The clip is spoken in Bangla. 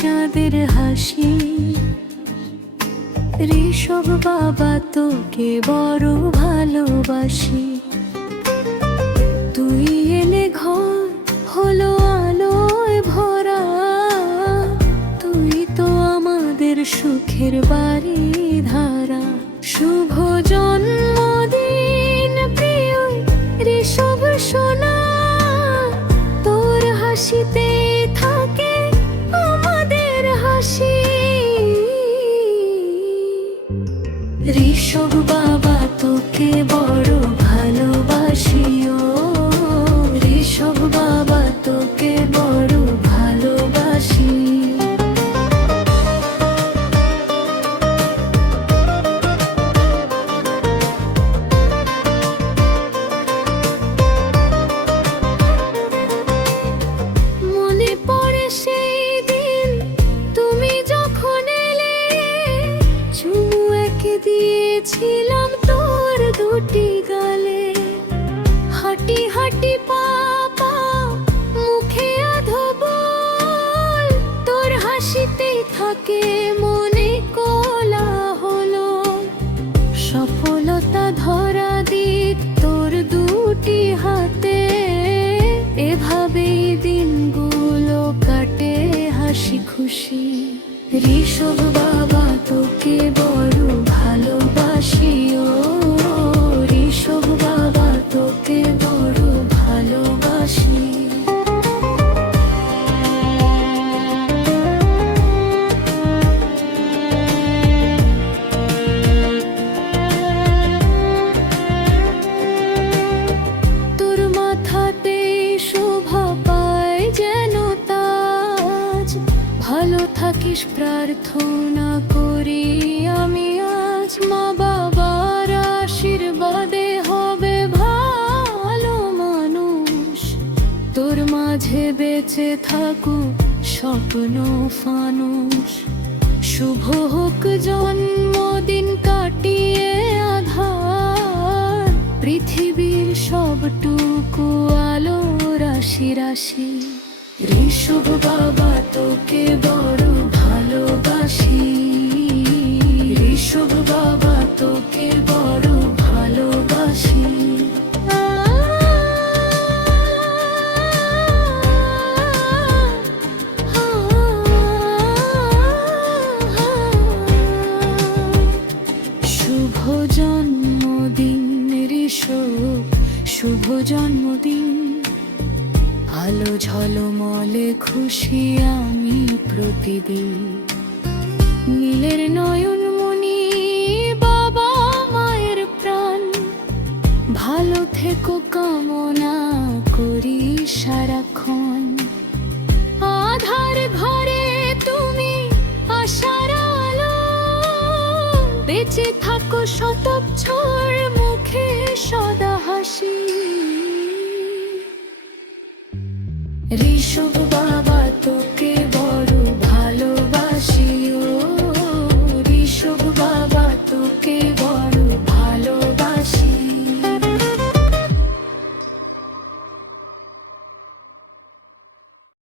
চাঁদের হাসি। ঋষভ বাবা তোকে বড় ভালোবাসি। তুই এলে ঘর হলো আলোয় ভরা, তুই তো আমাদের সুখের বাড়ি ধারা। শুভ জন্মদিন প্রিয় ঋষভ সোনা, তোর হাসিতে থাকে আমাদের হাসি। ঋষভ বাবা তোকে বড় ভালোবাসি। ও ঋষভ বাবা তোকে বড় ভালোবাসি। মনে পড়ে সেই দিন তুমি যখন এলে, চুমু এঁকে দিয়েছিলাম তোর দুটি গালে। হাঁটি হাঁটি পাপা মুখে আধো বল, তোর হাসিতেই থাকে মনে কোলা হলো। সফলতা ধরা দিক তোর দুটি হাতে, এভাবেই দিনগুলো কাটে হাসি খুশি। ঋষভ বাবা তোকে বড় ভালোবাসি। ও ঋষভ বাবা তোকে বড় ভালোবাসি। তোর মাথাতে শোভা পায় যেন তাজ, ভালো থাকিস প্রার্থনা করি আমি আজ। মা বাবার আশীর্বাদে হবে ভালো মানুষ, তোর মাঝে বেঁচে থাকুক স্বপ্ন ফানুষ। শুভ হোক জন্মদিন কাটিয়ে আধার, পৃথিবীর সবটুকু আলো রাশি রাশি। ঋষভ বাবা তোকে বড় ভালোবাসি। ঋষভ বাবা তোকে বড় ভালোবাসি। শুভ জন্মদিন ঋষভ, শুভ জন্মদিন। আলো ঝলমলে খুশি আমি প্রতিদিন। নীলের নয়নমণি বাবা মায়ের প্রাণ, ভালো থেকো কামনা করি সারাক্ষণ। আধার ঘরে তুমি আশার আলো, বেঁচে থাকো শতবছর মুখে সদা হাসি। ঋষভ বাবা